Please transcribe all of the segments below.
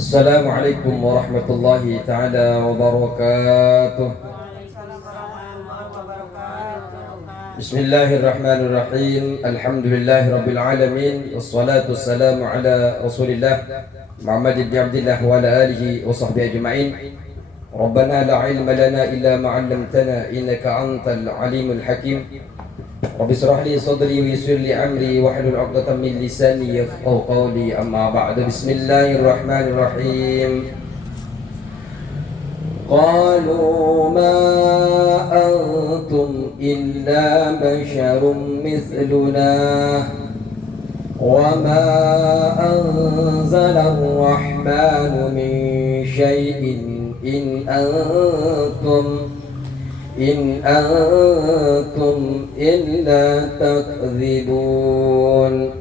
Assalamualaikum warahmatullahi taala wabarakatuh. Bismillahirrahmanirrahim. Alhamdulillahi rabbil alamin. Wassalatu wassalamu ala Rasulillah Muhammad ibn Abdillah wa ala alihi wa sahbihi ajma'in. Rabbana la ilma lana illa ma 'allamtana innaka antal alimul hakim. Rabbi shrah li sadri wa yassir li amri wahlul 'uqdatam min lisani yafqahu qawli, amma ba'du. Bismillahirrahmanirrahim. Qalu ma antum illa basharun mithluna wa ma anzala ar-rahmanu min syai'in in antum illa takdzibun.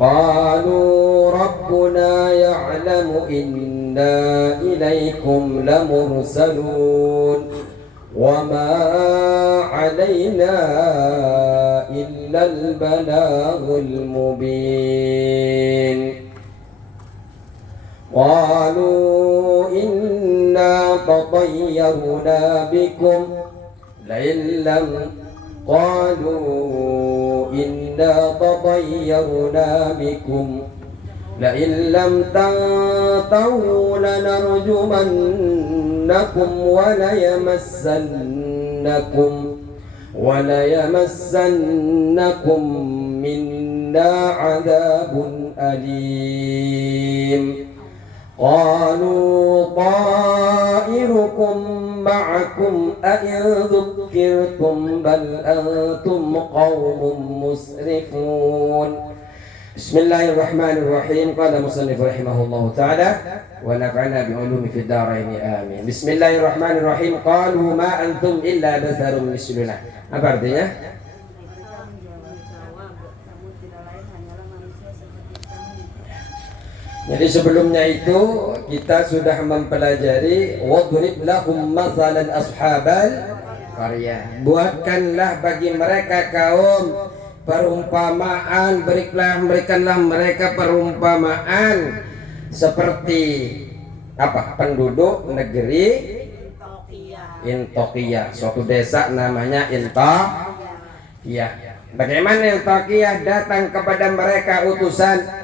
Qalu rabbuna ya'lamu inna ilaykum lamursalun wa ma 'alaina illa al-balaghul mubin. Qalu inna tatayyarna bikum la'in lam tantahu lanarjumannakum wa layamassannakum minna 'adzabun alim. Qalu ta'irukum ma'akum a'in dhukkirtum bal antum qawmun musrifun. Bismillahirrahmanirrahim. Qala musannif rahimahullahu ta'ala wa nafa'na bi'ulumi fid dharain amin. Bismillahirrahmanirrahim. Qalu ma antum illa basharun misluna. Apa artinya? Jadi sebelumnya itu kita sudah mempelajari wadrib lahum mathalan ashabal qaryah. Buatkanlah bagi mereka kaum perumpamaan, berikanlah mereka perumpamaan seperti apa? Penduduk negeri Intokiyah, suatu desa namanya Intokiyah. Bagaimana Intokiyah datang kepada mereka utusan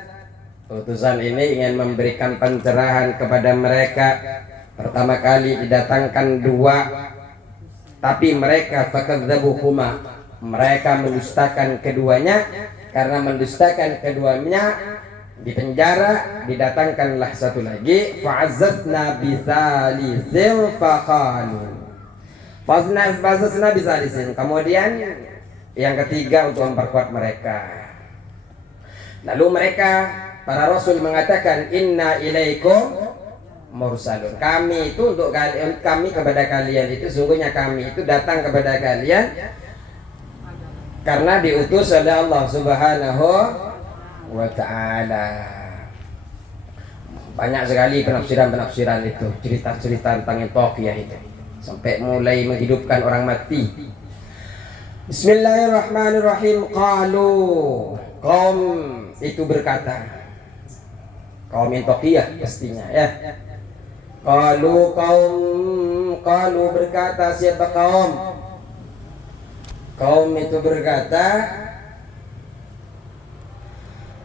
ini ingin memberikan pencerahan kepada mereka. Pertama kali didatangkan dua, tapi mereka fakadzabuhuma, mereka mendustakan keduanya. Karena mendustakan keduanya dipenjara. Didatangkanlah satu lagi, fa'azzazna bisalisin fa'azzazna bisalisin. Kemudian yang ketiga untuk memperkuat mereka. Lalu mereka, para rasul mengatakan, inna ilaikum mursalun. Kami itu untuk kalian, kami kepada kalian itu, sungguhnya kami itu datang kepada kalian karena diutus oleh Allah Subhanahu wa ta'ala. Banyak sekali penafsiran itu, cerita-cerita tentang Intokiyah itu, sampai mulai menghidupkan orang mati. Bismillahirrahmanirrahim. Qalu, kaum itu berkata, kaum Intokiyah pastinya ya. Qalu berkata, siapa kaum? Kaum itu berkata,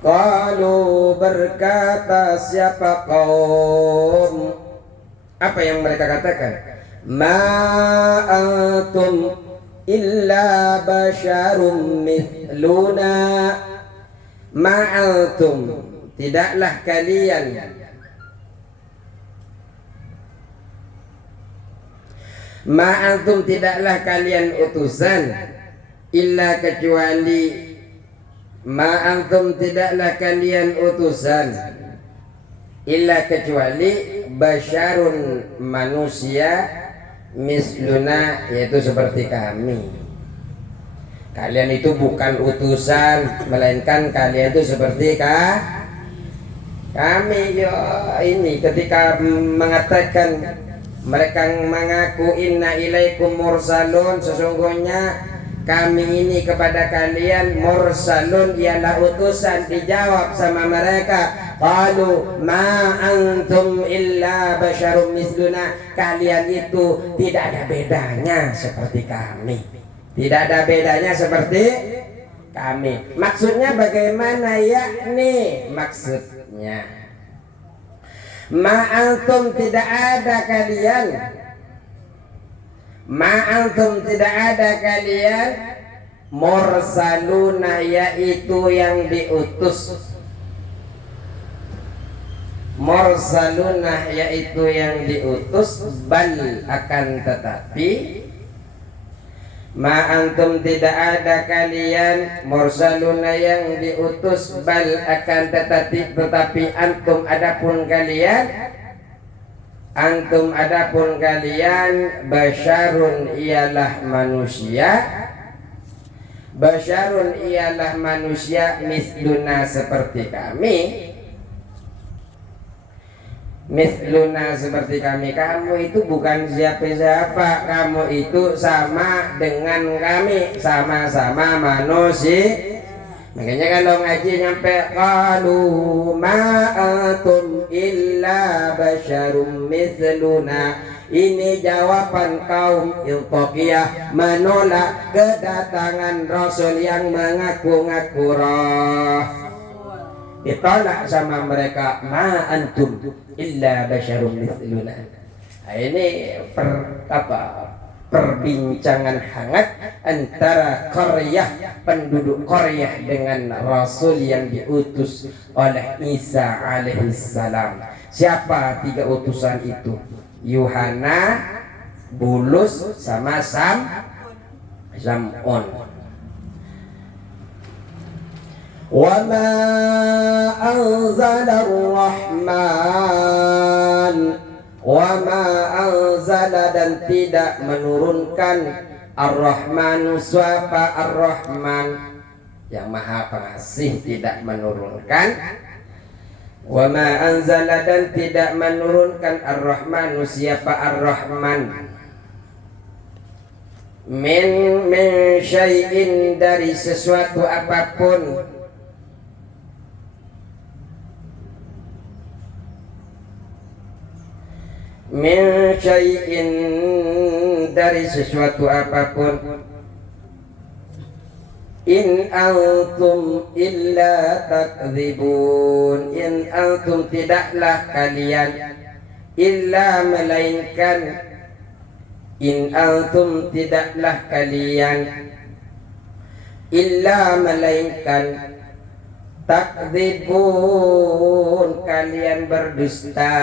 qalu berkata siapa kaum? Apa yang mereka katakan? Ma antum illa basyarum mithluna. Ma antum, tidaklah kalian, ma'antum tidaklah kalian utusan, illa kecuali, ma'antum tidaklah kalian utusan, illa kecuali basyarun manusia, misluna yaitu seperti kami. Kalian itu bukan utusan, melainkan kalian itu seperti kami. Ini ketika mengatakan, mereka mengaku inna ilaikum mursalun, sesungguhnya kami ini kepada kalian mursalun, ialah utusan. Dijawab sama mereka, Qalu ma antum illa basyarum misluna. Kalian itu tidak ada bedanya seperti kami. Tidak ada bedanya seperti kami. Maksudnya bagaimana? Yakni maksudnya ma antum tidak ada kalian. Ma antum tidak ada kalian mursaluna, yaitu yang diutus. Mursaluna yaitu yang diutus. Bal akan tetapi ma antum tidak ada kalian mursaluna yang diutus. Bal akan tetapi antum adapun kalian basyarun ialah manusia. Basyarun ialah manusia misluna seperti kami. Misluna seperti kami. Kamu itu bukan siapa-siapa. Kamu itu sama dengan kami. Sama-sama manusia. Makanya kalau ngaji nyampe qalu ma antum illa basyarum misluna, ini jawaban kaum Iltaqiyah menolak kedatangan Rasul yang mengaku-ngaku roh. Ditolak sama mereka, ma antum illa basyarum misluna. Nah, ini perbincangan hangat antara Qaryah, penduduk Qaryah dengan Rasul yang diutus oleh Isa alaihissalam. Siapa tiga utusan itu? Yuhana, Bulus, sama Sam'un. Wa ma anzala ar-Rahman, wa ma anzala, dan tidak menurunkan ar-Rahman, siapa ar-Rahman yang maha pengasih, tidak menurunkan. Wa ma anzala, dan tidak menurunkan ar-Rahman, siapa ar-Rahman, min syai'in, dari sesuatu apapun. Min syai'in, dari sesuatu apapun. In antum illa takdzibun, in antum tidaklah kalian, illa melainkan, in antum tidaklah kalian, illa melainkan, takdzibun, kalian berdusta.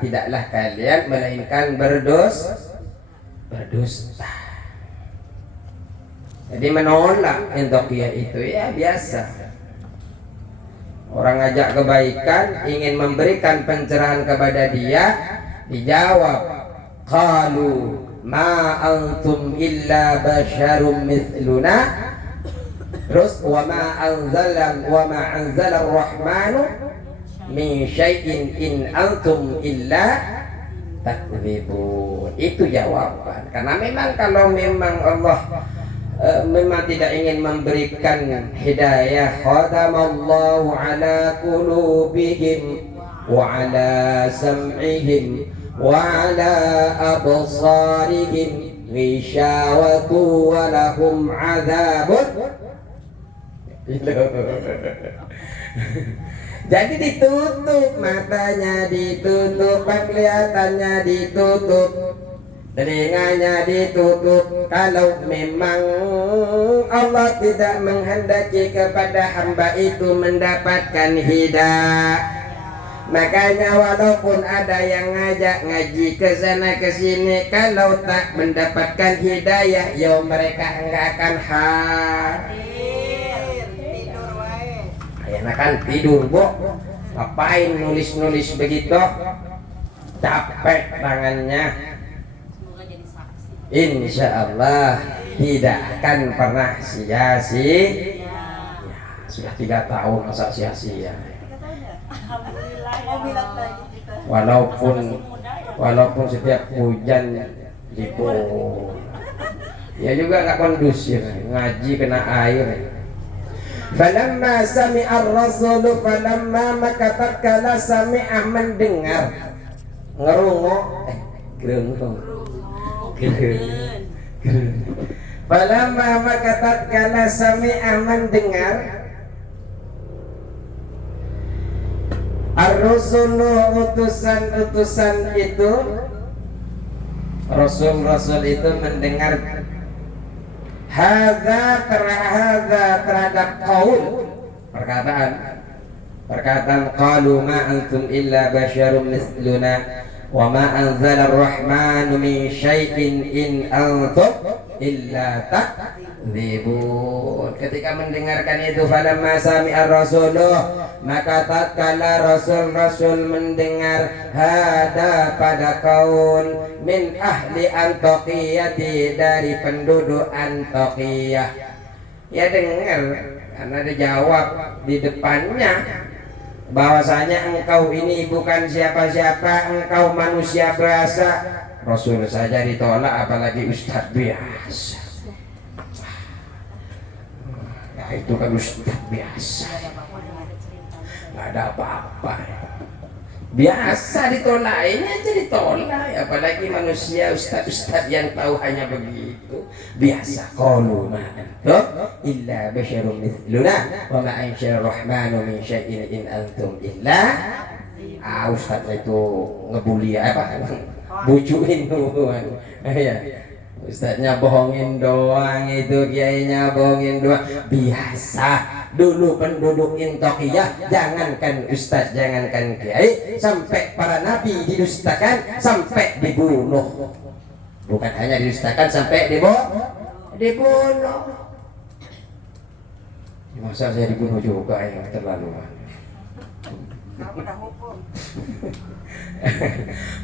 Tidaklah kalian melainkan berdusta. Jadi menolak Iltaqiyah itu ya biasa. Orang ngajak kebaikan, ingin memberikan pencerahan kepada dia, dijawab qalu ma antum illa basyarum mithluna. Terus wa ma anzala ar-Rahmanu min syai'in in antum illa takdzibun. Itu jawaban. Karena memang kalau memang Allah memang tidak ingin memberikan hidayah, khatamallahu ala qulubihim wa ala sam'ihim wa ala absarihim ghishawatu wa lahum adzabun. Jadi ditutup matanya, ditutup penglihatannya, ditutup telinganya, ditutup. Kalau memang Allah tidak menghendaki kepada hamba itu mendapatkan hidayah, makanya walaupun ada yang ngajak ngaji ke sana ke sini, kalau tak mendapatkan hidayah, ya mereka enggak akan kan tidur, Bu. Ngapain nulis-nulis begitu? Capek tangannya. Insya Allah tidak akan pernah sia-sia. Ya, sudah 3 tahun masa sia-sia. Walaupun setiap hujan libur, ya juga nggak kondusif. Ngaji kena air. Falamma sami'ar rasulu falamma maka tatkala sami'ah mendengar ngerungu falamma maka tatkala sami'ah mendengar ar-rusulu utusan-utusan itu, rasul-rasul itu mendengar hadza terhadap qaul perkataan qalu ma antum illa basyarum misluna wa ma anzala ar-rahmanu min syai'in in antum illa takdzibun. Ketika mendengarkan itu falamma sami'ar rasuluh maka tatkala rasul-rasul mendengar hada pada kaum min ahli Antokiyati dari penduduk Antokiyah, ya dengar karena dia jawab di depannya bahwasanya engkau ini bukan siapa-siapa, engkau manusia biasa. Rasul saja ditolak apalagi ustaz biasa. Nah itu kan ustaz biasa, nggak ada apa-apa, biasa ditolak, ini aja ditolak, apalagi manusia ustaz-ustaz yang tahu hanya begitu biasa. Qalu ma antum illa basyarum mithluna wa ma anzala ar-rahmanu min syai'in in antum illa ustaz itu ngebully apa bujuin ya. Ustaznya bohongin doang, itu kiainya bohongin doang, biasa. Dulu penduduk Antokiyah, jangankan ustaz, jangankan kiai, sampai para nabi didustakan, sampai dibunuh. Bukan hanya didustakan, sampai dibunuh. Masa saya dibunuh juga, yang terlaluan.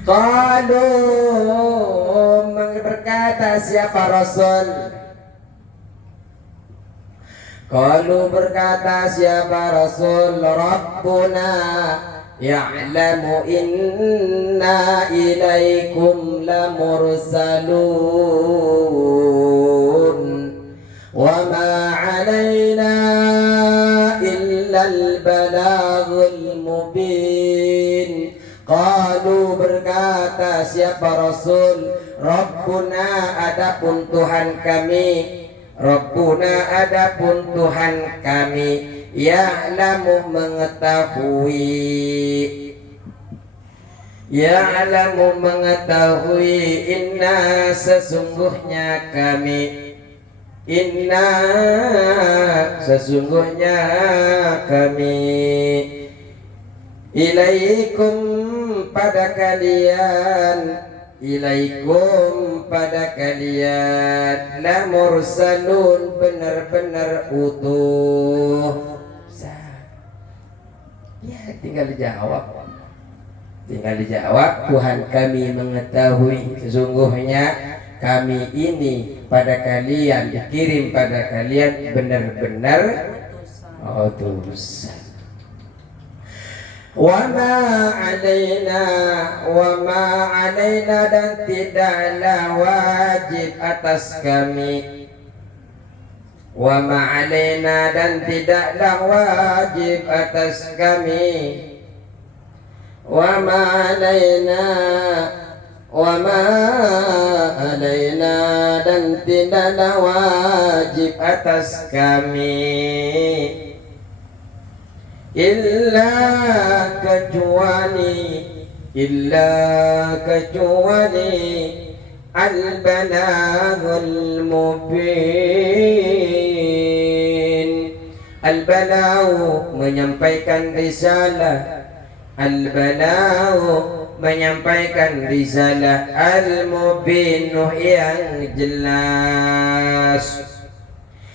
Qalu berkata siapa Rasul? Qalu berkata siapa Rasul? Rabbuna ya'lamu inna ilaikum lamursalun wa ma 'alaina illa al-balaghul mubin. Qalu berkata siapa Rasul? Rabbuna adapun Tuhan kami, Rabbuna adapun Tuhan kami, ya'lamu mengetahui inna sesungguhnya kami, inna sesungguhnya kami, ilaikum pada kalian, ilaikum pada kalian, la mursalun benar-benar utuh. Ya tinggal dijawab, Tuhan kami mengetahui sesungguhnya kami ini pada kalian, dikirim pada kalian benar-benar utusan. Wa ma alaina dan tidaklah wajib atas kami, wa ma alaina dan tidaklah wajib atas kami, wa ma alaina dan tidaklah wajib atas kami, illa kecuali al-balaghul mubin. Al-balagh menyampaikan risalah, al-balagh menyampaikan risalah, al-mubin yang jelas.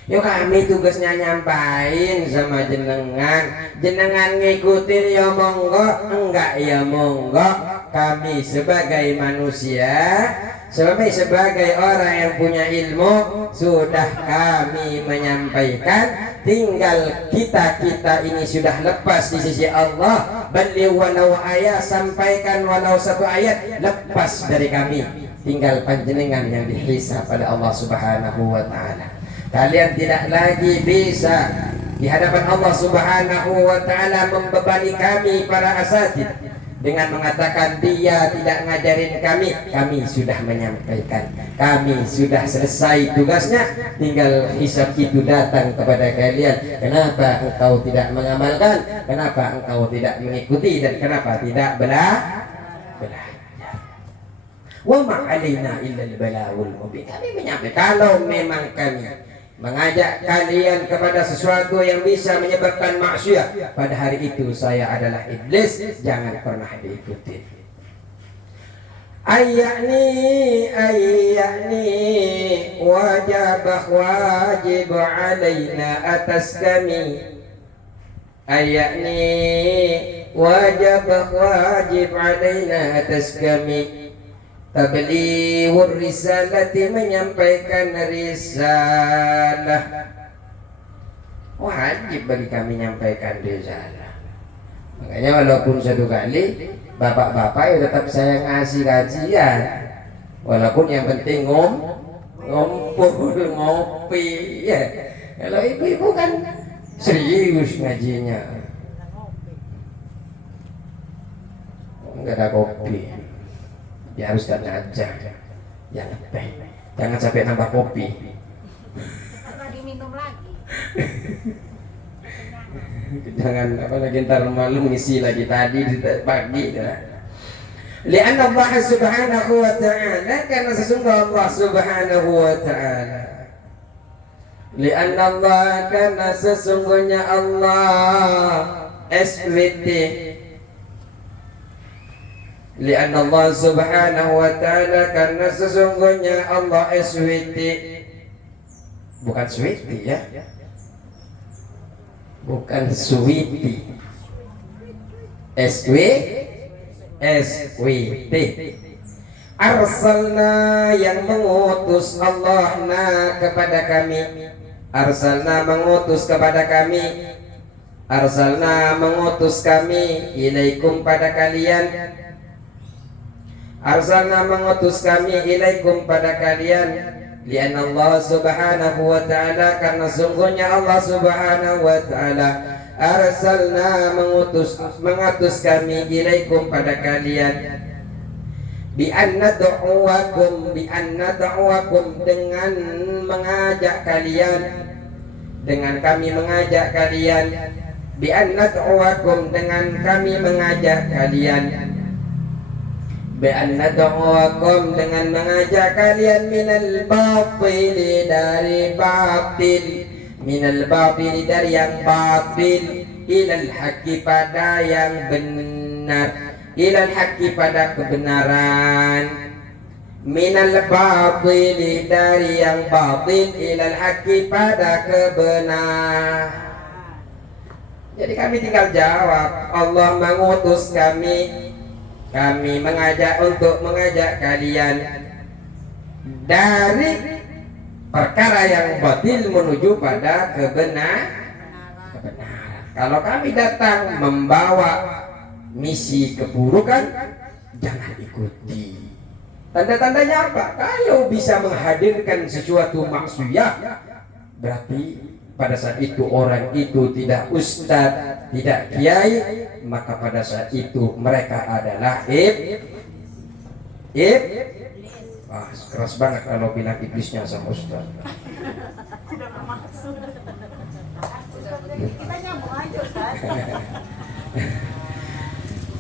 Yo kami tugasnya nyampain sama jenengan, jenengan ngikutin ya monggo, enggak ya monggo. Kami sebagai manusia, sebagai orang yang punya ilmu, sudah kami menyampaikan. Tinggal kita ini sudah lepas di sisi Allah. Bali walau ayat, sampaikan walau satu ayat, lepas dari kami. Tinggal panjenengan yang dihisab pada Allah Subhanahu wa Ta'ala. Kalian tidak lagi bisa di hadapan Allah Subhanahu wa taala membebani kami para asatid dengan mengatakan dia tidak ngajarin kami sudah menyampaikan, kami sudah selesai tugasnya, tinggal hisab itu datang kepada kalian. Kenapa engkau tidak mengamalkan? Kenapa engkau tidak mengikuti? Dan kenapa tidak belajar? Wa ma alaina illa al-balagul mubin. Kami menyampaikan, kalau memang kami mengajak kalian kepada sesuatu yang bisa menyebabkan maksiat, pada hari itu saya adalah iblis, jangan pernah diikuti. Ayyani wajib alaina atas kami. Ayyani wajib alaina atas kami. Tablighur risalati, menyampaikan risalah. Wajib bagi kami menyampaikan risalah. Makanya walaupun satu kali bapak-bapak ya tetap saya ngasih kajian. Walaupun yang penting ngumpul ngopi ya. Kalau ibu-ibu kan serius ngajinya. Enggak ada kopi. Ya harus dan aja, jangan teh, jangan sampai nambah kopi. Karena diminum lagi. Jangan apa lagi ntar malu ngisi lagi tadi di pagi. Lianna Allah Subhanahu wa taala, karena sesungguhnya Allah Subhanahu wa taala. Lianna Allah, karena sesungguhnya Allah SWT. Lianna Allah Subhanahu wa ta'ala, karena sesungguhnya Allah SWT. Bukan sweetie ya, bukan sweetie, SWT. Arsalna, yang mengutus Allah kepada kami. Arsalna, mengutus kepada kami. Arsalna, mengutus kami. Ilaikum, pada kalian. Arsalna, mengutus kami. Ilaikum, pada kalian. Lianna Allah Subhanahu wa ta'ala, karena sungguhnya Allah Subhanahu wa ta'ala. Arsalna, mengutus kami. Ilaikum, pada kalian. Bi anna da'wakum, dengan mengajak kalian, dengan kami mengajak kalian. Bi anna da'wakum, dengan kami mengajak kalian. Bi'annad'uakum, dengan mengajak kalian minal batil, dari batil, minal batil, dari yang batil, ilal haqqi, pada yang benar, ilal haqqi, pada kebenaran, minal batil, dari yang batil, ilal haqqi, pada kebenaran. Jadi kami tinggal jawab, Allah mengutus kami. Kami untuk mengajak kalian dari perkara yang batil menuju pada kebenaran. Kalau kami datang membawa misi keburukan, jangan ikuti. Tanda-tandanya apa? Kalau bisa menghadirkan sesuatu maksiat, berarti pada saat itu orang itu tidak ustadz, tidak kiai, maka pada saat itu mereka adalah wah, keras banget kalau bilang iblisnya sama ustadz. Sudah bermaksud. Kita nyambung aja, Ustaz.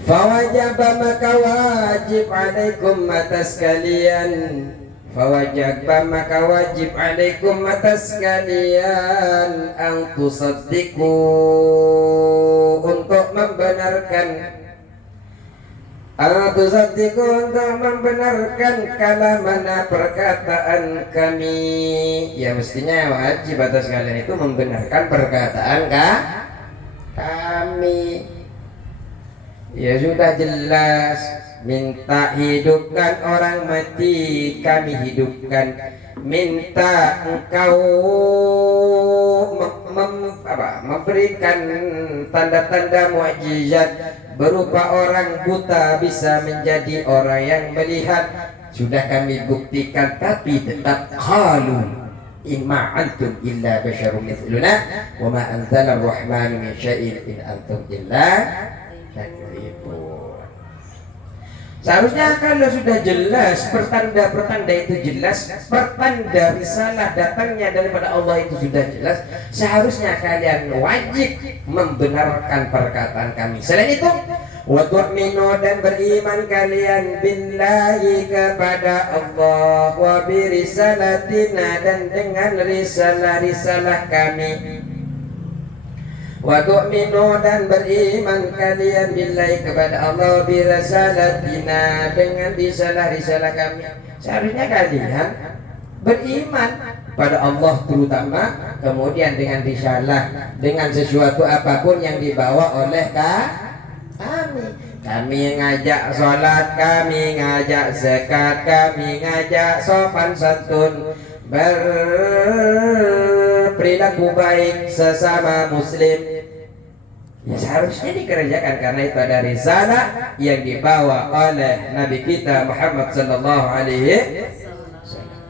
Fawajaba, maka wajib alaikum atas kalian. Fawajaba, maka wajib alaikum atas kalian, ang tusaddiqu, untuk membenarkan, ang tusaddiqu, untuk membenarkan kalamana, perkataan kami. Ya mestinya wajib atas kalian itu membenarkan perkataan kami. Ya sudah jelas, minta hidupkan orang mati, kami hidupkan. Minta engkau memberikan tanda-tanda mukjizat berupa orang buta bisa menjadi orang yang melihat, sudah kami buktikan, tapi tetap qalu, imma antum illa basyarum mithluna wa ma anzala ar-rahmanu min syai'in in antum illa takdzibun. Seharusnya kalau sudah jelas pertanda-pertanda itu jelas, pertanda risalah datangnya daripada Allah itu sudah jelas, seharusnya kalian wajib membenarkan perkataan kami. Selain itu, wa tu'minu dan beriman kalian billahi kepada Allah wa bi risalatina dan dengan risalah-risalah kami. Wa tu'minu dan beriman kalian billahi kepada Allah bi risalatina dengan risalah-risalah kami. Seharusnya kalian beriman pada Allah terutama, kemudian dengan risalah, dengan sesuatu apapun yang dibawa oleh kami. Kami ngajak sholat, kami ngajak zakat, kami ngajak sopan santun, berperilaku baik sesama muslim. Ya seharusnya dikerjakan karena itu ada risalah yang dibawa oleh Nabi kita Muhammad sallallahu alaihi wasallam.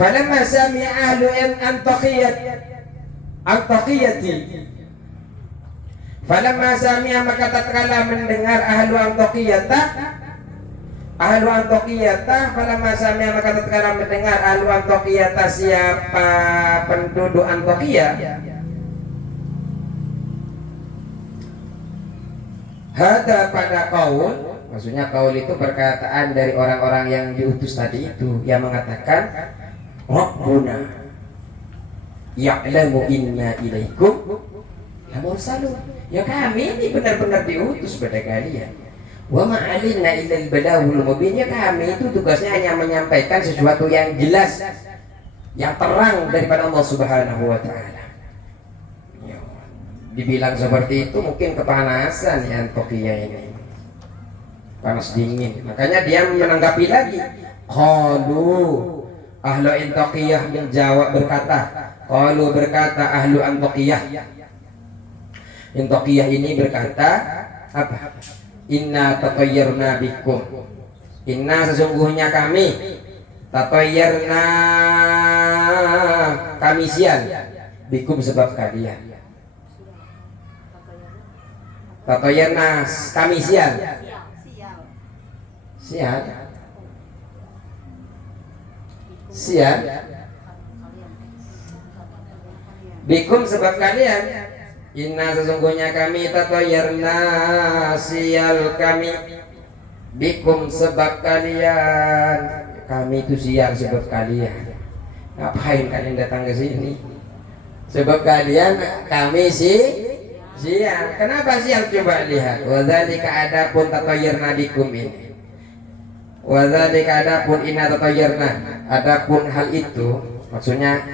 Falamma sami'a ahlu Antaqiyati falamma sami'a maka tatkala mendengar ahlu Antaqiyata falamma sami'a maka tatkala mendengar ahlu Antaqiyata, siapa penduduk Antaqiyah, hada pada qaul, maksudnya qaul itu perkataan dari orang-orang yang diutus tadi itu, yang mengatakan Rabbuna ya'lamu inna ilaikum lamursalun, ya kami ini benar-benar diutus pada kalian. Wa ma'alinna illal balagul mubin, ya kami itu tugasnya hanya menyampaikan sesuatu yang jelas, yang terang daripada Allah Subhanahu wa taala. Dibilang seperti itu mungkin kepanasan ya Antaqiyah ini, panas dingin. Makanya dia menanggapi lagi. Qalu ahlu Antaqiyah menjawab berkata, qalu berkata ahlu Antaqiyah. Antaqiyah ini berkata apa? Inna tatayyarna bikum. Inna sesungguhnya kami, tatayyarna kami sial, bikum sebab kalian. Tatayyarna kami sial. Sial bikum sebab kalian. Inna sesungguhnya kami, tatayyarna sial kami, bikum sebab kalian. Kami itu sial sebab kalian. Ngapain kalian datang ke sini? Sebab kalian kami sial. Kenapa sial? Coba lihat. Wadzalika adapun tatayyarna bikum ini. Wadzalika adapun inna tatayyarna. Adapun hal itu, maksudnya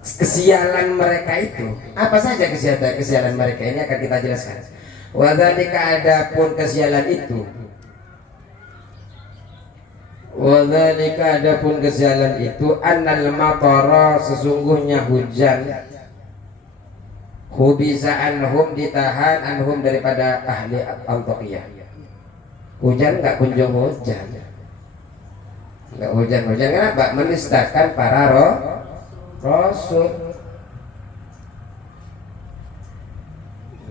kesialan mereka itu. Apa saja kesialan mereka ini akan kita jelaskan. Wadzalika adapun kesialan itu. Wadzalika adapun kesialan itu annal matara sesungguhnya hujan. Hubisa anhum ditahan anhum daripada ahli Antaqiyah. Hujan nggak kunjung hujan. Nggak hujan. Kenapa? Menistakan para rasul.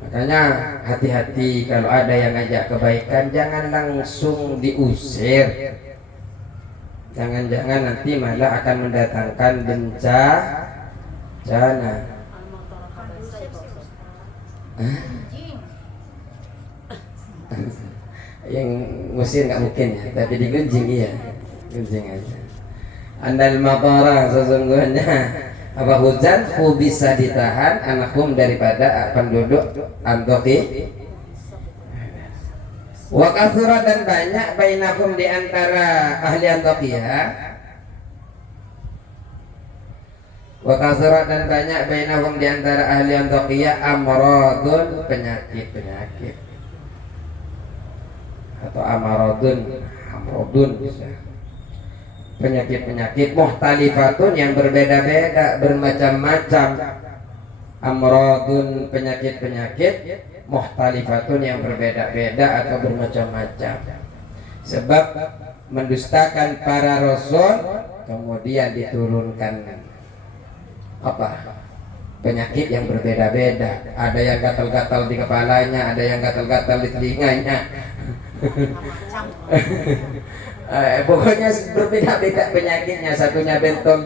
Makanya hati-hati kalau ada yang ngajak kebaikan, jangan langsung diusir. Jangan-jangan nanti malah akan mendatangkan bencana. Yang ngusir nggak mungkin ya, tapi digunjing iya, gunjing aja. Andal matara sesungguhnya apa hujan bisa ditahan anakum daripada penduduk Antaqiyah. Wa katsura dan banyak bainakum di antara ahli Antaqiyah. Wa katsura dan banyak bainahum di antara ahli Antaqiyah amradun penyakit atau amradun bisa. Penyakit muhtalifatun yang berbeda-beda, bermacam-macam. Amradun penyakit muhtalifatun yang berbeda-beda atau bermacam-macam. Sebab mendustakan para rasul, kemudian diturunkan penyakit yang berbeda-beda. Ada yang gatal-gatal di kepalanya, ada yang gatal-gatal di telinganya. Pokoknya berbeda-beda penyakitnya. Satunya bentol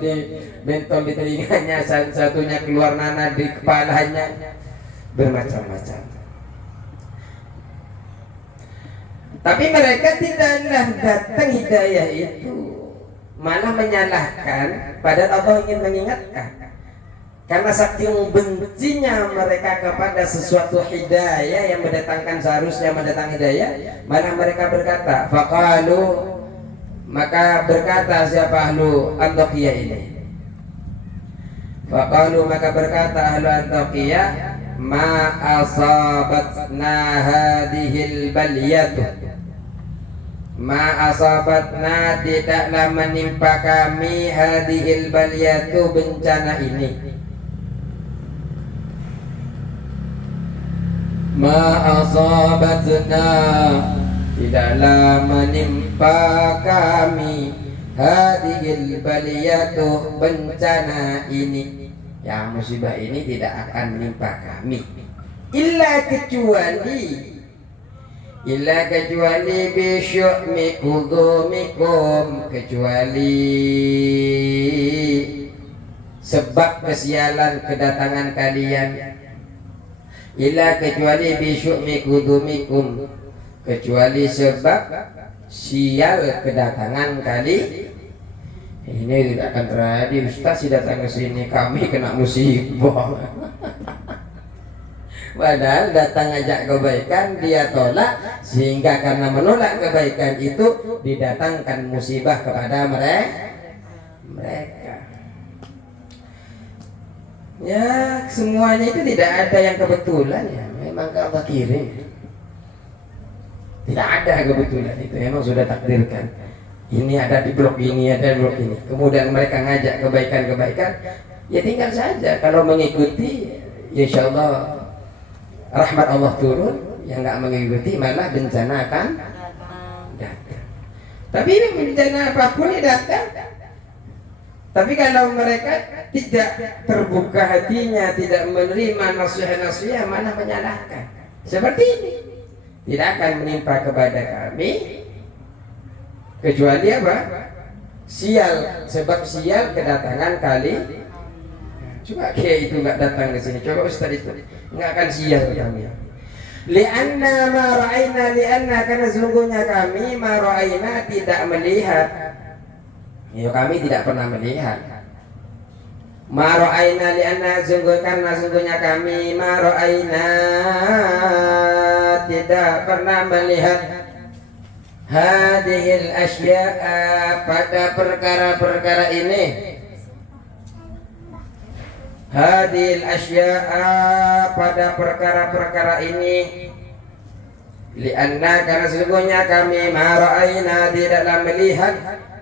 di telinganya, satunya keluar nanah di kepalanya, bermacam-macam. Tapi mereka tidaklah datang hidayah itu, malah menyalahkan, padahal Allah ingin mengingatkan. Karena saking bencinya mereka kepada sesuatu hidayah yang seharusnya mendatangkan hidayah, malah mereka berkata, faqalu, maka berkata siapa ahlu Antakiyah ini? Faqalu, maka berkata ahlu Antakiyah, ma asabatna hadhil baliyatu, ma asabatna, tidaklah menimpa kami hadhil baliyatu, bencana ini. Ma asabatna, tidaklah menimpa kami hadhil baliyatu, bencana ini, ya musibah ini tidak akan menimpa kami, illa kecuali bisyu'mi kudumikum, kecuali sebab kesialan kedatangan kalian, illa kecuali bisyu'mi kudumikum, kecuali sebab sial kedatangan kali. Ini tidak akan terjadi, Ustaz datang ke sini kami kena musibah. Padahal datang ajak kebaikan dia tolak, sehingga karena menolak kebaikan itu didatangkan musibah kepada mereka. Ya, semuanya itu tidak ada yang kebetulan, ya memang Allah kirim. Tidak ada kebetulan, itu memang sudah takdirkan. Ini ada di blok ini, ada di blok ini. Kemudian mereka ngajak kebaikan-kebaikan, ya tinggal saja kalau mengikuti, insya Allah rahmat Allah turun. Yang nggak mengikuti malah bencana akan datang. Tapi ini bencana apapun ya datang. Tapi kalau mereka tidak terbuka hatinya, tidak menerima nasihat-nasihat, malah menyalahkan. Seperti ini, tidak akan menimpa kepada kami kecuali apa? Sial, sebab sial kedatangan kali. Coba kayak itu nggak datang ke sini. Coba Ustaz itu nggak akan sial kami. Lianna ma ra'ayna, lianna karena sungguhnya kami ma ra'ayna tidak melihat. Ya kami tidak pernah melihat. Ma ra'ayna lianna sungguhnya kami ma ra'ayna tidak pernah melihat hadhil asya'a, pada perkara-perkara ini. Hadhil asya'a, pada perkara-perkara ini. Lianna karena sesungguhnya kami ma ra'ayna tidaklah melihat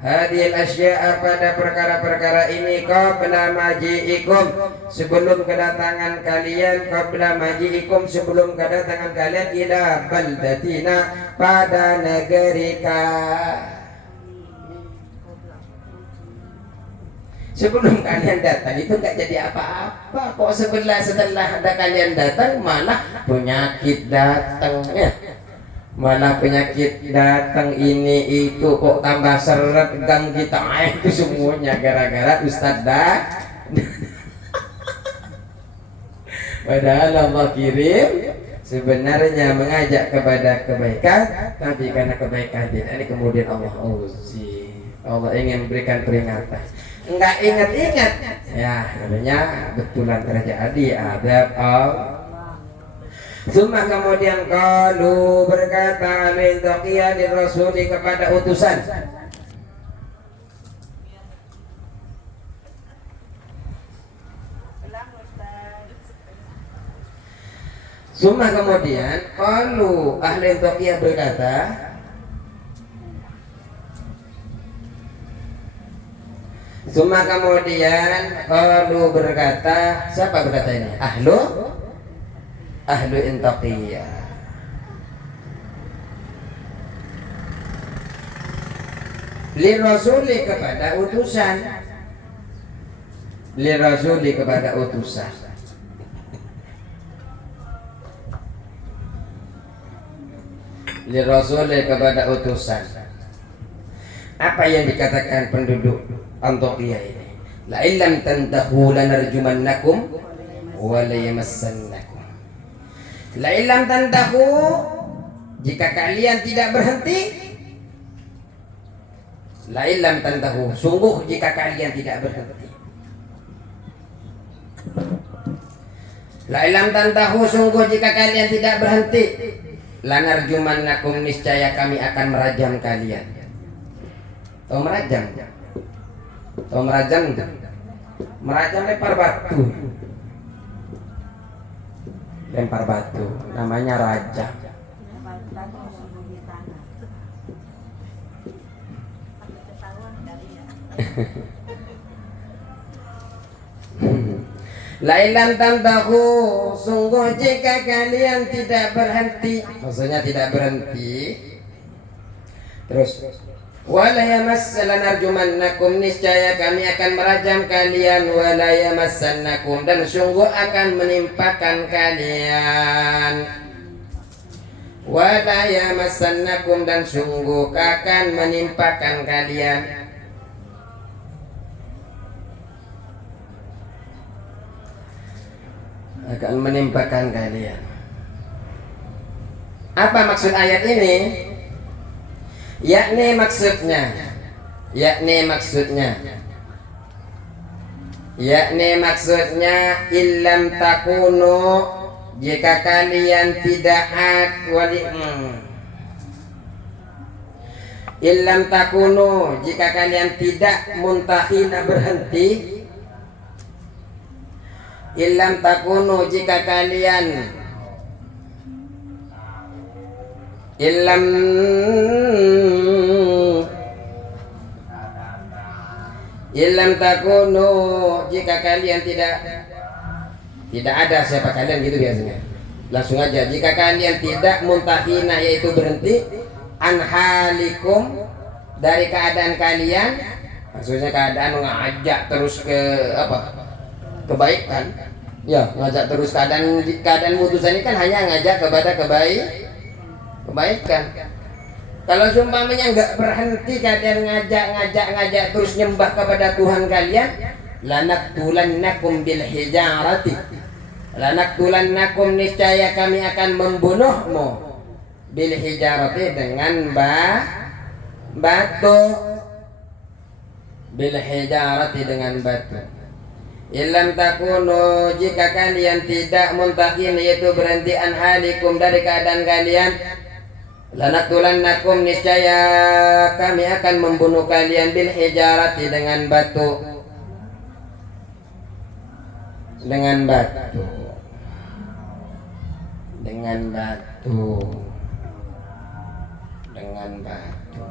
hadhil asya'a, pada perkara-perkara ini qabla maji'ikum, sebelum kedatangan kalian, qabla maji'ikum, sebelum kedatangan kalian, ila baldatina, pada negeri sebelum kalian datang itu nggak jadi apa-apa. Kok setelah ada kalian datang malah penyakit datang, ya? Malah penyakit datang, ini itu kok tambah seret gang kita. Itu semuanya gara-gara Ustaz dah. Padahal Allah kirim sebenarnya mengajak kepada kebaikan, tapi karena kebaikan tidak ini kemudian Allah Allah ingin memberikan peringatan. Enggak ingat-ingat, ya namanya betulan terjadi adab Allah. Summa kemudian qalu, berkata min taqiyah di rasuli, kepada utusan. Summa kemudian qalu, ahli taqiyah berkata, summa kemudian qalu berkata, siapa berkata ini? Ahlu intaqiyah. Lirrasuli kepada utusan. Lirrasuli kepada utusan. Lirrasuli kepada utusan. Apa yang dikatakan penduduk Antakya ini? La illam tantahu lanarjumannakum wa la yamassannakum. La illam tantahu, jika kalian tidak berhenti. La illam tantahu, sungguh jika kalian tidak berhenti. La illam tantahu, sungguh jika kalian tidak berhenti. Lanarjumannakum, niscaya kami akan merajam kalian. Tahu merajam? Tahu merajam? Merajam lempar batu. Lempar batu, namanya rajam. Lailan tantahu, sungguh jika kalian tidak berhenti, maksudnya tidak berhenti. Terus wala yamassannakum, niscaya kami akan merajam kalian. Wala yamassannakum, dan sungguh akan menimpakan kalian. Wala yamassannakum, dan sungguh akan menimpakan kalian. Akan menimpakan kalian. Apa maksud ayat ini? Yakni maksudnya illam takunu, jika kalian tidak illam takunu, jika kalian tidak muntahina berhenti. Illam takunu, jika kalian illam takunu, jika kalian tidak ada siapa kalian gitu biasanya. Langsung aja, jika kalian tidak muntahina, yaitu berhenti, anhalikum, dari keadaan kalian, maksudnya keadaan ngajak terus ke apa? Kebaikan. Ya, ngajak terus keadaan putusan ini kan hanya ngajak kepada kebaikan. Kalau seumpamanya enggak berhenti kalian ngajak terus nyembah kepada Tuhan kalian, lanaqtulannakum bil hijarati. Lanaqtulannakum, niscaya kami akan membunuhmu bil hijarati, dengan batu. Bil hijarati, dengan batu. Illam takunu, jika kalian tidak muntahin, yaitu berhenti, anhalikum, dari keadaan kalian, lanaqtulannakum, niscaya kami akan membunuh kalian bil hijarati, dengan batu. Dengan batu. Dengan batu. Dengan batu.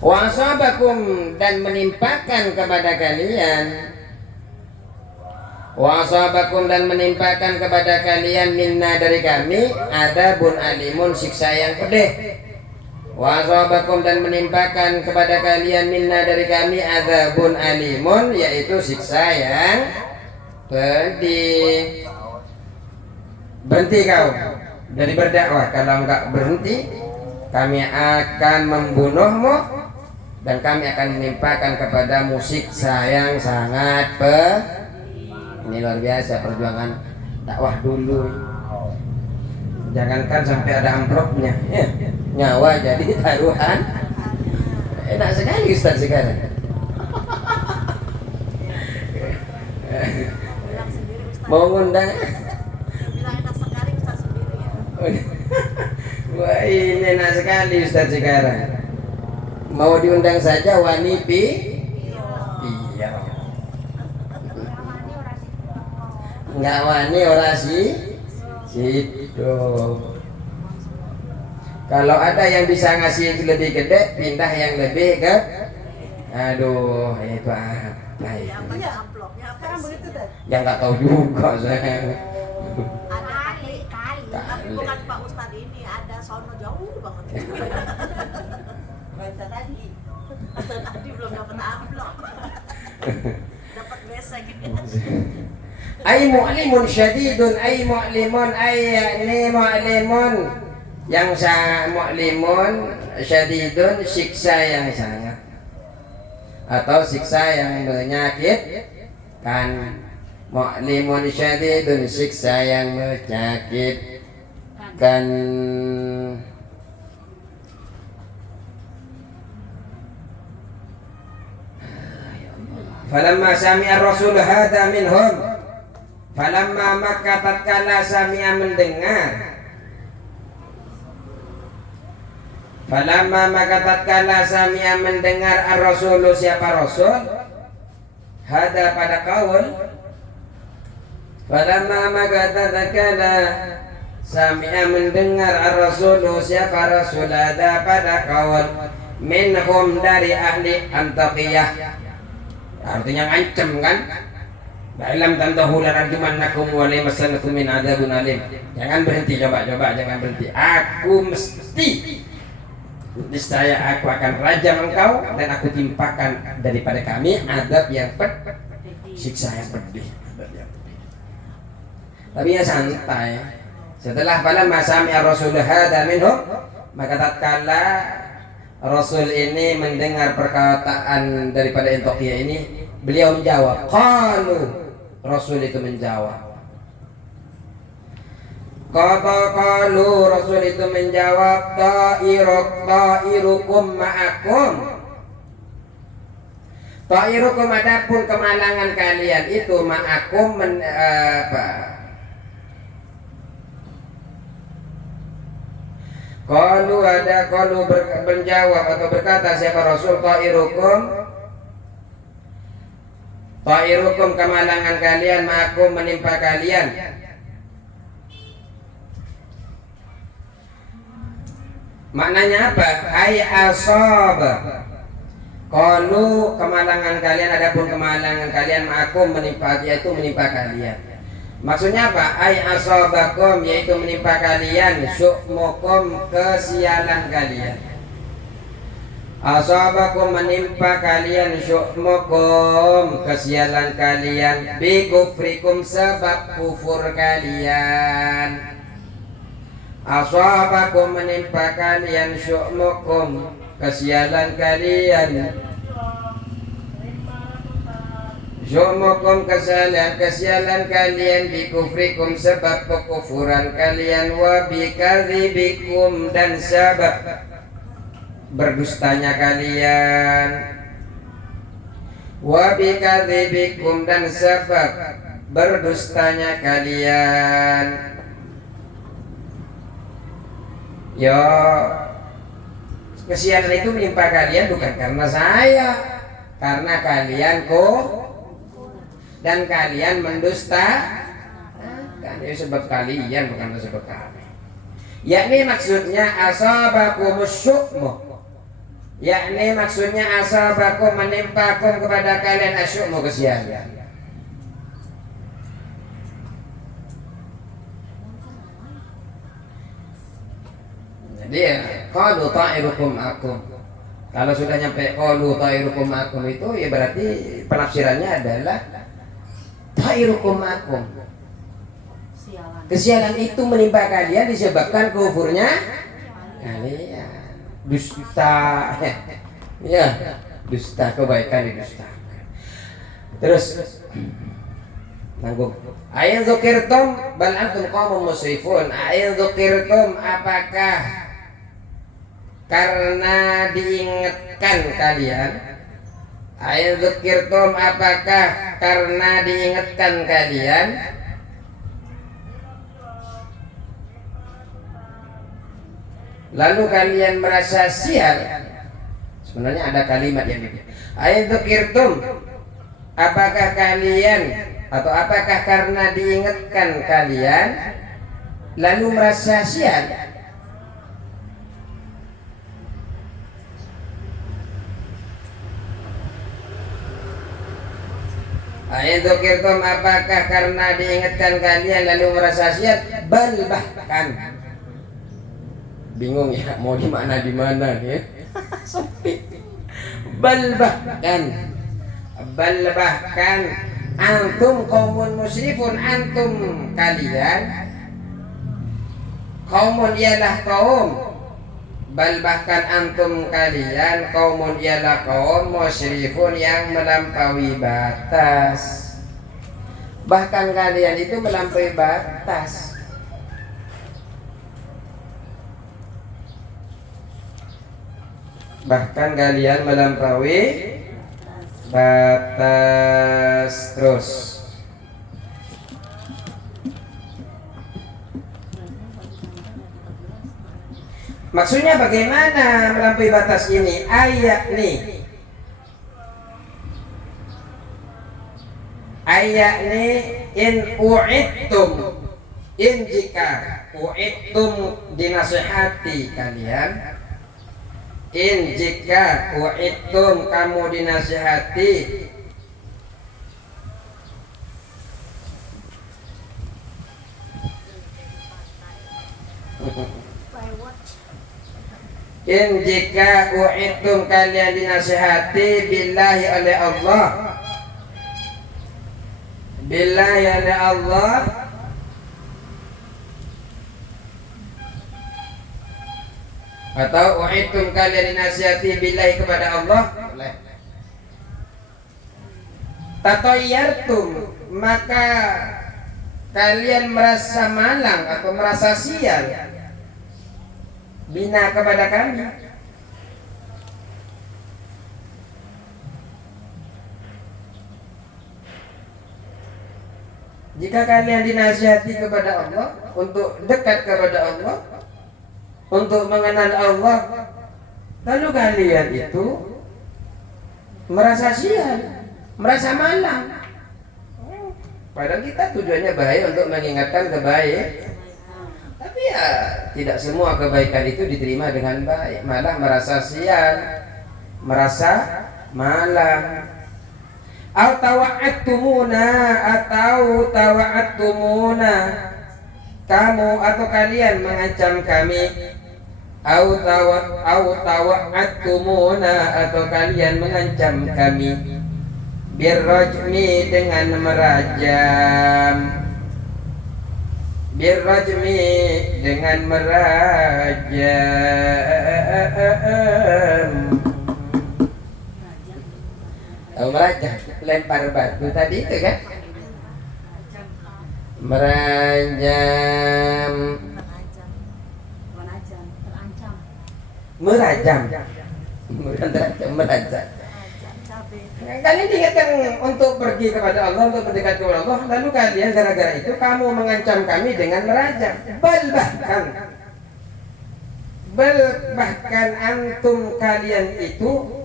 Wa asabakum, dan menimpakan kepada kalian. Wa asabakum, dan menimpakan kepada kalian, minna, dari kami, adabun alimun, siksa yang pedih. Wa asabakum, dan menimpakan kepada kalian, minna, dari kami, adabun alimun, yaitu siksa yang pedih. Berhenti kau dari berdakwah. Kalau enggak berhenti, kami akan membunuhmu, dan kami akan menimpakan kepadamu siksa yang sangat pedih. Ini luar biasa perjuangan dakwah dulu. Jangankan sampai ada amplopnya, ya, nyawa jadi taruhan. Enak sekali Ustaz sekarang. Mau ngundang? Bilang enak sekali Ustaz sendiri ya. Wah, ini enak sekali Ustaz sekarang. Mau diundang saja wanipi. Iya. Nggak wani orasi situ. Kalau ada yang bisa ngasih lebih gede, pindah yang lebih ke. Aduh, itu apa itu? Apa ya amplopnya? Sekarang begitu deh. Ya nggak tahu juga saya. Ada kali. Tapi bukan Pak Ustadz ini, ada sono jauh banget. Baca tadi. Tadi belum dapat amplop. Dapat besek. Ay mu'limun syadidun, ay mu'limun, ay yakni mu'limun yang sangat, mu'limun syadidun siksa yang sangat atau siksa yang menyakitkan. Mu'limun syadidun siksa yang menyakitkan. Falamma sami'a Rasul hadha minhum, falamma maka tatkala sami'a mendengar, falamma maka tatkala sami'a mendengar ar-Rasul siapa Rasul, hadha pada kaul, falamma maka tatkala sami'a mendengar ar-Rasul siapa Rasul, hadha pada kaul, minhum dari ahli Antakiyah. Artinya ngancem kan? Dalam tandahu larjumannakum wa limasanakum min adzabun alim. Jangan berhenti, coba jangan berhenti. Aku mesti niscaya aku akan rajam engkau dan aku timpakan daripada kami adab yang siksa yang pedih. Tapi ya santai. Setelah falamma sami'a Rasul hadza minhum, maka tatkala Rasul ini mendengar perkataan daripada Antakiyah ini, beliau menjawab. Qalu, Rasul itu menjawab. Qalu, Rasul itu menjawab, ta'irukum ma'akum. Ta'irukum adapun kemalangan kalian itu ma'akum Qalu menjawab atau berkata siapa Rasul, ta'irukum kemalangan kalian ma'akum menimpa kalian. Maknanya apa? Ay asab. Qalu kemalangan kalian adapun kemalangan kalian ma'akum menimpa, yaitu menimpa kalian. Maksudnya apa? Ay asabakum, yaitu menimpa kalian, syu'mukum kesialan kalian. Asabakum menimpa kalian, syu'mukum kesialan kalian, bi kufrikum sebab kufur kalian. Asabakum menimpa kalian, syu'mukum kesialan kalian, syu'mukum kesialan kalian, bi kufrikum sebab kekufuran kalian, wa bi kadzibikum dan sebab berdustanya kalian, wa bi kadzibikum dan sebab berdustanya kalian. Ya, kesialan itu menimpa kalian bukan karena saya, karena kalian dan kalian mendusta kan, itu sebab kalian bukan sebab kami. Yakni maksudnya asabakumus syu'mu, yakni maksudnya asabakum menimpakum kepada kalian asyu'mu kesialan. Jadi ya, qalu ta'irukum akum. Kalau sudah nyampe qalu ta'irukum akum itu ya berarti penafsirannya adalah ta'irukum akum. Kesialan itu menimpa kalian disebabkan kufurnya kalian. Dusta. Ya, dusta, kebaikan didustakan. Terus nanggung. Ayin dzukirtum bal antum qaumun musrifun. Ayin dzukirtum, apakah karena diingatkan kalian? Ayin dzukirtum, apakah karena diingatkan kalian? Lalu kalian merasa sial. Sebenarnya ada kalimat yang begitu. Ayin dzukirtum, apakah kalian atau apakah karena diingatkan kalian lalu merasa sial? Ayin dzukirtum, apakah karena diingatkan kalian lalu merasa sial? Bal bahkan bingung ya mau di mana ya. Sempit. bal bahkan antum qaumun musyrifun, antum kalian qaumun ialah kaum, bal bahkan antum kalian qaumun ialah kaum musyrifun yang melampaui batas. Bahkan kalian itu melampaui batas. Bahkan kalian melampaui batas. Terus maksudnya bagaimana melampaui batas ini? Ayat nih, in u'idtum, in jika u'idtum dinasihati kalian, in jika u'idtum kamu dinasihati, in jika u'idtum kalian dinasihati billahi oleh Allah, billahi oleh Allah, atau u'idtum kalian dinasihati billahi kepada Allah, tatoyartum maka kalian merasa malang atau merasa sial, bina kepada kami. Jika kalian dinasihati kepada Allah, untuk dekat kepada Allah, untuk mengenal Allah, lalu kalian itu merasa sial, merasa malang. Padahal kita tujuannya baik untuk mengingatkan kebaikan. Tapi ya tidak semua kebaikan itu diterima dengan baik, malah merasa sial, merasa malang. Atau tawa'attumuna kamu atau kalian mengancam kami, au tawa'attumuna atau kalian mengancam kami, birrajmi dengan merajam, birrajmi dengan merajam. Tahu merajam, lempar batu tadi itu kan? Merajam, merajam. Kalian diingatkan untuk pergi kepada Allah, untuk mendekat kepada Allah, lalu kalian gara-gara itu kamu mengancam kami dengan merajam. Bahkan antum kalian itu,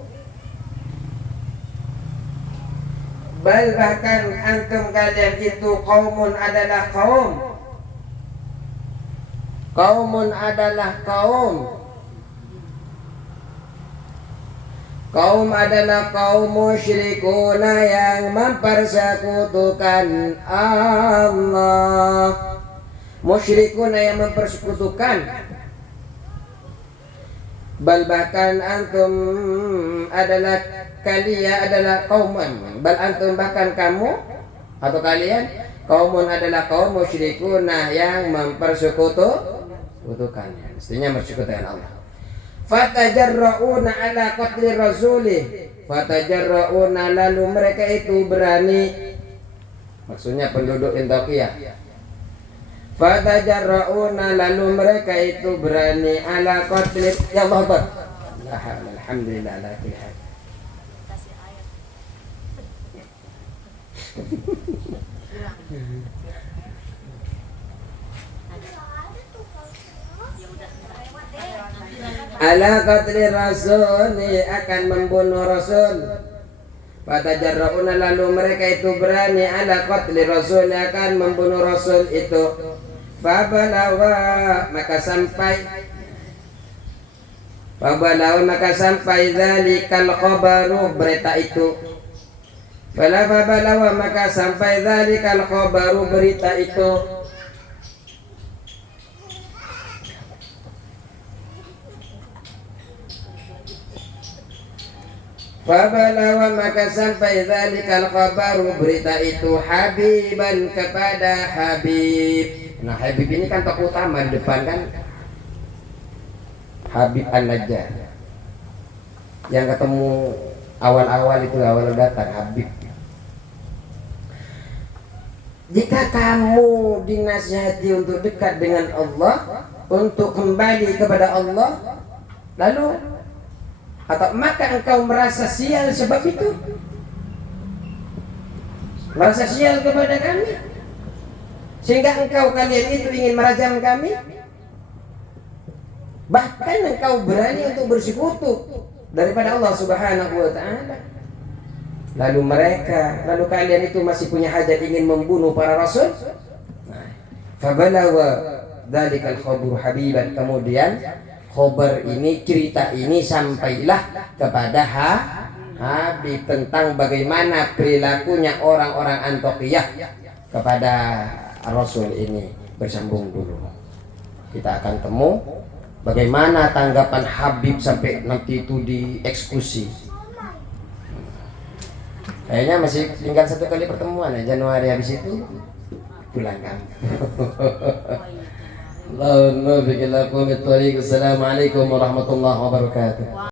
bahkan antum kalian itu qaumun adalah kaum, qaumun adalah kaum, kaum adalah kaum musyrikuna yang mempersekutukan Allah, musyrikuna yang mempersekutukan. Bahkan antum adalah kalian adalah kauman, bal antum bahkan kamu atau kalian kaumun adalah kaum musyrikuna yang mempersekutukan, mestinya mempersekutukan Allah. Fatajarrauna ala qatli rasulih, fatajarrauna lalu mereka itu berani, maksudnya penduduk Antioquia. Fatajarrauna lalu mereka itu berani ala qatli, ya Allah Akbar, alhamdulillah ala kulli hal. Ala qatli rasul, akan membunuh rasul. Fatajarrauna lalu mereka itu berani ala qatli rasul, akan membunuh rasul itu. Fabalawa maka sampai dzalikal khabaru berita itu. Fabalawa maka sampai dzalikal khabaru berita itu. Fabalawa maka sampai dzalikal khabaru, berita itu habiban kepada Habib. Nah, Habib ini kan tokoh utama di depan kan, Habib An-Najjar. Yang ketemu awal-awal itu, awal datang Habib. Jika kamu dinasihati untuk dekat dengan Allah, untuk kembali kepada Allah, lalu atau maka engkau merasa sial sebab itu, merasa sial kepada kami, sehingga kalian itu ingin merajam kami, bahkan engkau berani untuk bersekutu daripada Allah Subhanahu wa ta'ala. Lalu kalian itu masih punya hajat ingin membunuh para rasul. Fabalawa dzalikal khabur habiban, kemudian khabar ini, cerita ini sampailah kepada Habib tentang bagaimana perilakunya orang-orang Antiokhiyah kepada Rasul ini. Bersambung dulu, kita akan temu bagaimana tanggapan Habib sampai nanti itu dieksekusi. Kayaknya masih tinggal 1 kali pertemuan ya, Januari, habis itu pulang kampung. Assalamualaikum warahmatullahi wabarakatuh.